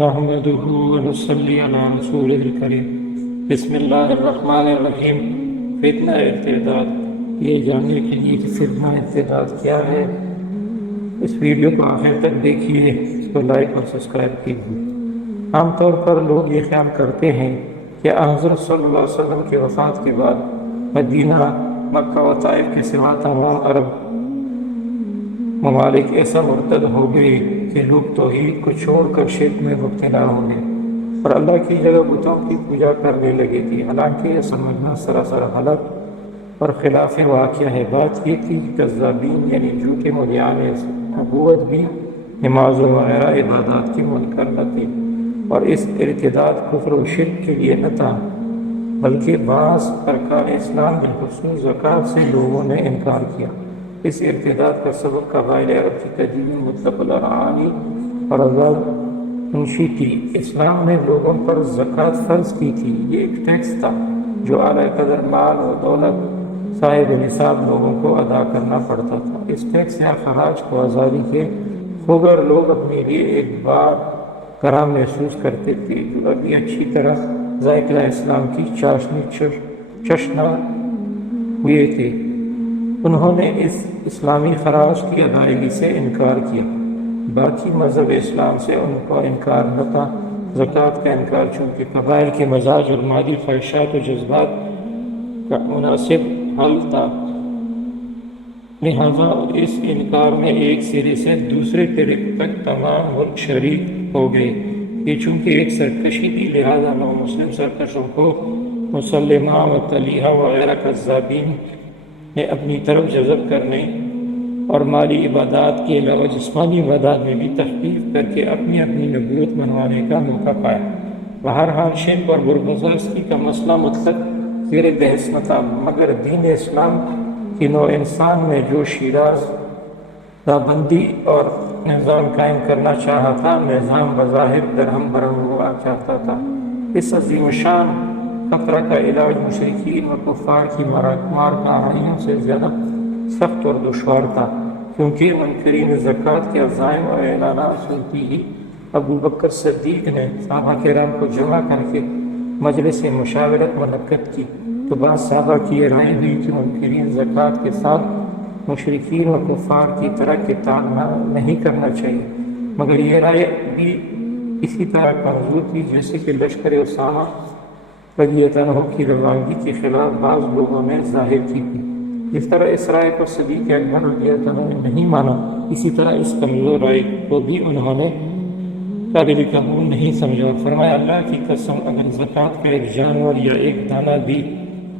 نحمده ونصلي على رسوله الكريم بسم اللہ الرحمن الرحیم۔ فتنہ ارتداد، یہ جاننے کے لیے کہ فتنہ ارتداد کیا ہے، اس ویڈیو کو آخر تک دیکھیے، اس کو لائک اور سبسکرائب کیجیے۔ عام طور پر لوگ یہ خیال کرتے ہیں کہ حضرت صلی اللہ علیہ وسلم کی وفات کے بعد مدینہ، مکہ و طائف کے سوا تمام عرب ممالک ایسا مرتد ہو گئے کہ لوگ توحید کو چھوڑ کر شرک میں مبتلا ہو گئے اور اللہ کی جگہ بتوں کی پوجا کرنے لگے تھے۔ حالانکہ یہ سمجھنا سراسر غلط اور خلاف واقعہ ہے۔ بات یہ تھی کہ کذابین یعنی جھوٹے مدعیان نبوت بھی نماز وغیرہ عبادات کی منکر نہ تھے، اور اس ارتداد کفر و شرک کے لیے نہ تھا، بلکہ بعض ارکان اسلام بالخصوص زکوٰۃ سے لوگوں نے انکار کیا۔ اس ارتداد کا سبب قبائل عرب کی قدیم مطلق العنانی اور عذاب منشی تھی۔ اسلام نے لوگوں پر زکوٰۃ فرض کی تھی۔ یہ ایک ٹیکس تھا جو اعلیٰ قدر مال و دولت صاحب نصاب لوگوں کو ادا کرنا پڑتا تھا۔ اس ٹیکس یا خراج کو آزادی کے خوگر لوگ اپنے لیے ایک بار کرام محسوس کرتے تھے، جو ابھی اچھی طرح ذائقہ اسلام کی چاشنی چشنا ہوئے تھے۔ انہوں نے اس اسلامی خراج کی ادائیگی سے انکار کیا۔ باقی مذہب اسلام سے ان کو انکار نہ تھا۔ زکوٰۃ کا انکار چونکہ قبائل کے مزاج اور مادی خواہشات و جذبات کا مناسب حل تھا، لہذا اس انکار میں ایک سرے سے دوسرے سرے تک تمام ملک شریک ہو گئے۔ یہ چونکہ ایک سرکشی تھی، لہذا نو مسلم سرکشوں کو مسلمہ و طلیحہ وغیرہ کذابین نے اپنی طرف جذب کرنے اور مالی عبادات کے علاوہ جسمانی عبادات میں بھی تخفیف کر کے اپنی نبوت منوانے کا موقع پایا۔ بہرحال شرک اور برگزاشتگی کا مسئلہ مطلق زیر بحث نہ تھا، مگر دین اسلام کی نوع انسان میں جو شیراز بندی اور نظام قائم کرنا چاہا تھا، نظام بظاہر درہم برہم ہوا چاہتا تھا۔ اس عظیم شان خطرہ کا علاج مشرکین و کفار کی مار کہانیوں سے زیادہ سخت اور دشوار تھا، کیونکہ منکرین زکوٰۃ کے عزائم اور اعلانات سنتی ہی ابو بکر صدیق نے صحابہ کرام کو جمع کر کے مجلس مشاورت منعقد کی، تو بعض صحابہ کی یہ رائے ہوئی کہ منکرین زکوٰۃ کے ساتھ مشرکین و کفار کی طرح قتال نہیں کرنا چاہیے، مگر یہ رائے بھی اسی طرح کمزور تھی جیسے کہ لشکر اسامہ رضی اللہ عنہ کی روانگی کے خلاف بعض لوگوں نے ظاہر کی تھی۔ جس طرح اس رائے کو صدیق اکبر رضی اللہ عنہ نے نہیں مانا، اسی طرح اس کمزور رائے کو بھی انہوں نے قابل قبول نہیں سمجھا۔ فرمایا اللہ کی قسم، اگر زکوٰۃ کا ایک جانور یا ایک دانہ بھی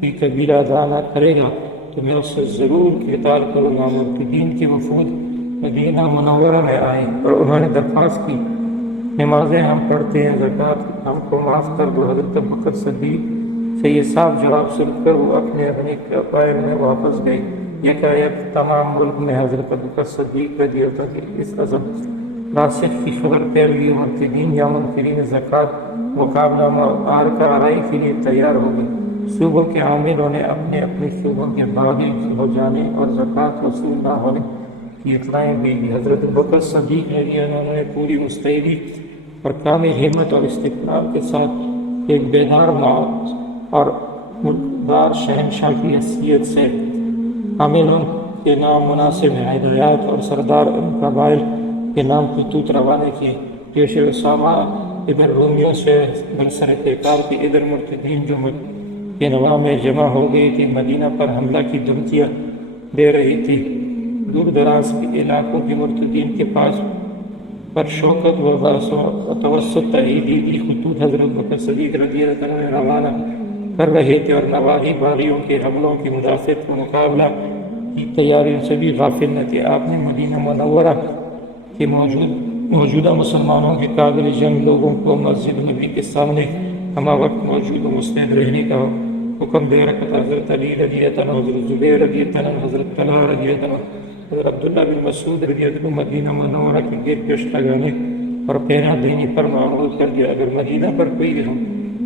کوئی قبیلہ ادا نہ کرے گا تو میں اس سے ضرور قتال کروں گا۔ مرتدین کے وفود مدینہ منورہ میں آئے اور انہوں نے درخواست کی، نمازیں ہم پڑھتے ہیں، زکوٰۃ ہم کو معاف کر دو۔ حضرت بکر صدیق سے یہ صاف جواب سن کر وہ اپنے قبائل میں واپس گئے۔ یکایک تمام ملک میں حضرت بکر صدیق رضی اللہ عنہ کی اس عظم راسخ کی خبر پھیل گئی۔ مرتدین یا منکرین زکوٰۃ مقابلہ معرکہ آرائی کے لیے تیار ہو گئے۔ صوبوں کے عاملوں نے اپنے اپنے صوبوں کے باغی ہو جانے اور زکوٰۃ وصول نہ ہونے کی اطلاعیں بھیجی۔ حضرت بکر صدیق رضی اللہ عنہ نے پوری مستعدی اور کامل ہمت اور استقلال کے ساتھ ایک بیدار اور ملکدار شہنشاہ کی حیثیت سے عاملوں کے نام مناسب ہدایات اور سردار ان قبائل کے نام خطوط روانہ کیے۔ جیش اسامہ ابن رومیوں سے برسر پیکار کے ادھر مرتدین جو کے نواح میں جمع ہو گئی تھی، مدینہ پر حملہ کی دھمکیاں دے رہی تھی۔ دور دراز کے علاقوں کے مرتدین کے پاس پر شوکت و توسط تائیدی خطوط حضرت بکر صدیق رضی اللہ عنہ نے روانہ کر رہے تھے، اور نواحی باغیوں کے حملوں کی مدافعت و مقابلہ کی تیاریوں سے بھی غافل نہ تھے۔ آپ نے مدینہ منورہ کے موجودہ مسلمانوں کے قابل جنگ لوگوں کو مسجد نبی کے سامنے ہمہ وقت موجود و مستعد رہنے کا حکم دے رکھا تھا۔ حضرت علی رضی اللہ عنہ، حضرت زبیر رضی اللہ عنہ، حضرت طلحہ رضی اللہ عنہ، حضرت عبداللہ بن مسعود رضی اللہ عنہ مدینہ منورہ کی گرد پیش لگانے اور پہرا دینے پر معمول کر دیا۔ اگر مدینہ پر کوئی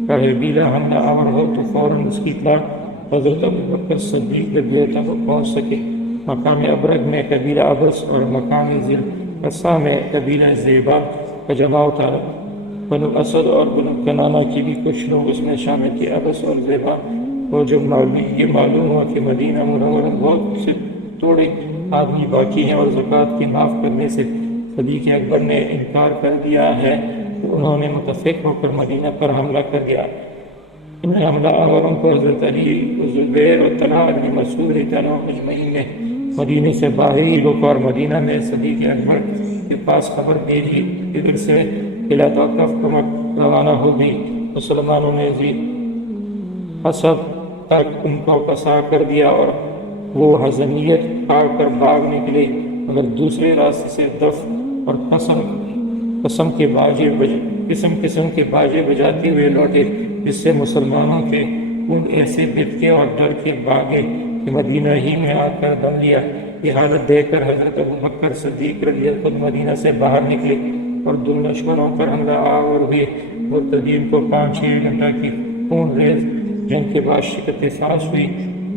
قبیلہ حملہ آور ہو تو فوراً اس کی اطلاع حضرت ابوبکر صدیق رضی اللہ عنہ کو پہنچ سکے۔ مقام ابرگ میں قبیلہ ابرس اور مقام ذی القصہ میں قبیلہ زیبا کا جماؤ تھا۔ بنو اسد اور بنو کنانہ کی بھی کچھ لوگ اس میں شامل تھے۔ ابس اور زیبا کو جب معلوم ہوا کہ مدینہ منورہ بہت سے تھوڑے آدمی باقی ہیں اور زکوٰۃ کے معاف کرنے سے صدیق اکبر نے انکار کر دیا ہے تو انہوں نے متفق ہو کر مدینہ پر حملہ کر دیا۔ ان حملہ آوروں کو حضرت علی، زبیر اور طلحہ بن مسعود رضی اللہ عنہ اجمعین نے مدینے سے باہری لوگ اور مدینہ میں صدیق اکبر کے پاس خبر بھیجی۔ ادھر سے قلعہ توقف کمک روانہ ہو گئی۔ مسلمانوں نے ذی حسب تک ان کو پسا کر دیا اور وہ حزنیت کھا کر بھاگ نکلے، مگر دوسرے راستے سے دف اور قسم کے باجے بجاتے ہوئے لوٹے، جس سے مسلمانوں کے اونٹ ایسے بتکے اور ڈر کے بھاگے کہ مدینہ ہی میں آ کر دم لیا۔ یہ حالت دیکھ کر حضرت ابوبکر صدیق رضی اللہ عنہ مدینہ سے باہر نکلے اور دو لشکروں پر حملہ آور ہوئے۔ مرتدین کو 5-6 گھنٹہ کی خون ریز جنگ کے بعد شکست فاش ہوئی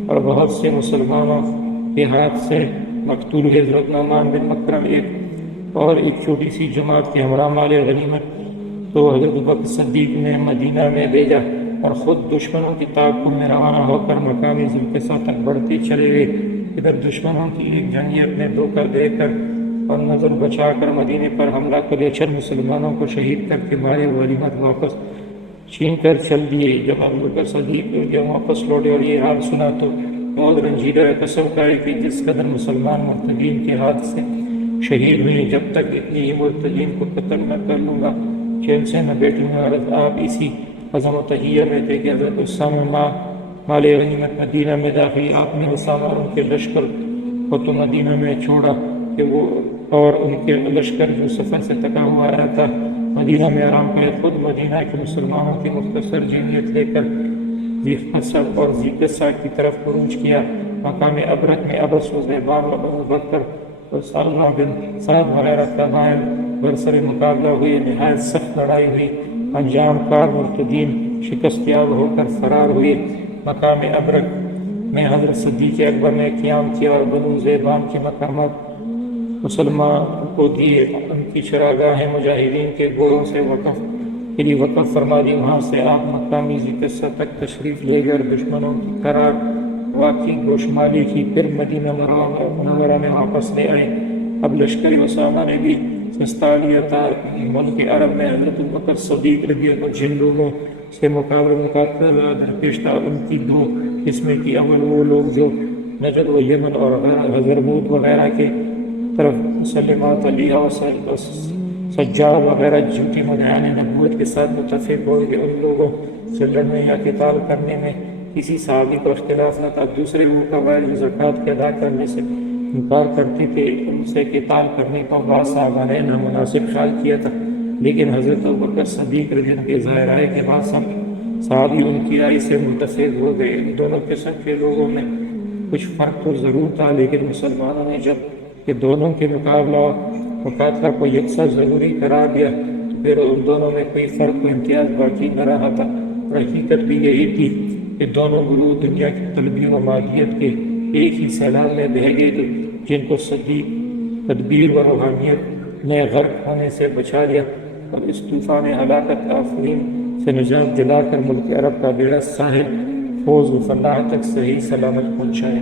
اور بہت سے مسلمانوں کے ہاتھ سے مقتول ہوئے۔ حضرت نعمان بن مکرم اور ایک چھوٹی سی جماعت کے ہمراہ مال غنیمت تو حضرت ابوبکر صدیق نے مدینہ میں بھیجا اور خود دشمنوں کی تعاقب میں روانہ ہو کر مقامی ذوالقفہ تک بڑھتے چلے گئے۔ ادھر دشمنوں کی ایک جنگیت نے دھوکہ دے کر اور نظر بچا کر مدینے پر حملہ کر لیا۔ چند مسلمانوں کو شہید کر کے مال غنیمت واپس چھین کر چل دیے۔ جب ابوبکر صدیق واپس لوٹے اور یہ حال سنا تو بہت رنجیدہ قسم کھائی کہ جس قدر مسلمان مرتدین کے ہاتھ سے شہید ہوئے، جب تک اتنی ہی مرتدین کو قتل نہ کر لوں گا چین سے نہ بیٹھوں گا۔ حضرت آپ اسی عزم و تحیہ میں تھے کہ حضرت اسامہ مال غنیمت مدینہ میں داخل۔ آپ نے اسامہ اور ان کے لشکر کو تو مدینہ میں چھوڑا کہ وہ اور ان کے لشکر جو سفر سے تھکا ہوا آیا تھا مدینہ میں آرام کرے، خود مدینہ کے مسلمانوں کی مختصر جنگیت لے کر ذی حسب اور ذی قصہ کی طرف عروج کیا۔ مقام ابرک میں ابس و زیبان و ابوبکر اور سالمہ بن سعد وغیرہ قبائل برسر مقابلہ ہوئے۔ نہایت سخت لڑائی ہوئی، انجام کار مرتدین شکست یاب ہو کر فرار ہوئے۔ مقام ابرک میں حضرت صدیق اکبر نے قیام کیا اور بنو زیبان کے مقامات مسلمان کو دیے۔ ان کی چراگاہیں مجاہدین کے گھوڑوں سے کے لیے وقف فرما دی۔ وہاں سے آپ مقامی ذی قصہ تک تشریف لے کر دشمنوں کی قرار واقعی گوشمالی کی، پھر مدینہ منورہ میں واپس لے آئے۔ اب لشکر اسامہ نے بھی سستا لیا تھا۔ ملک عرب میں حضرت ابوبکر صدیق رضی اللہ عنہ جن لوگوں سے مقابلہ درپیش تھا ان کی دو قسمیں کی۔ اول وہ لوگ جو نجد و یمن اور حضرموت وغیرہ کے طرف مسلمات علیہ و سجاد وغیرہ جن کے مدعیان نبوت کے ساتھ متفق ہو گئے، ان لوگوں سے لڑنے یا قتال کرنے میں کسی صحابی کو اختلاف نہ تھا۔ دوسرے وہ قبائل جو زکوٰۃ کے ادا کرنے سے انکار کرتے تھے، ان سے قتال کرنے کو بعض صحابہ نے نامناسب خیال کیا تھا، لیکن حضرت ابوبکر صدیق رضی اللہ عنہ کے ظاہر رائے کے بعد سب صحابی ان کی رائے سے متفق ہو گئے۔ ان دونوں قسم کے لوگوں میں کچھ فرق تو ضرور تھا، لیکن مسلمانوں نے جب کہ دونوں کے مقابلہ کو یکساں ضروری قرار دیا تو پھر ان دونوں میں کوئی فرق و امتیاز باقی نہ رہا تھا۔ اور حقیقت بھی یہی تھی کہ دونوں گروہ دنیا کی طلبی و مادیت کے ایک ہی سیلاب میں بہہ گئے، جن کو صدیق تدبیر و روحانیت نے غرق ہونے سے بچا لیا اور اس طوفان ہلاکت آفرین سے نجات دلا کر ملک عرب کا بیڑا ساحل فوز و فلاح تک صحیح سلامت پہنچایا۔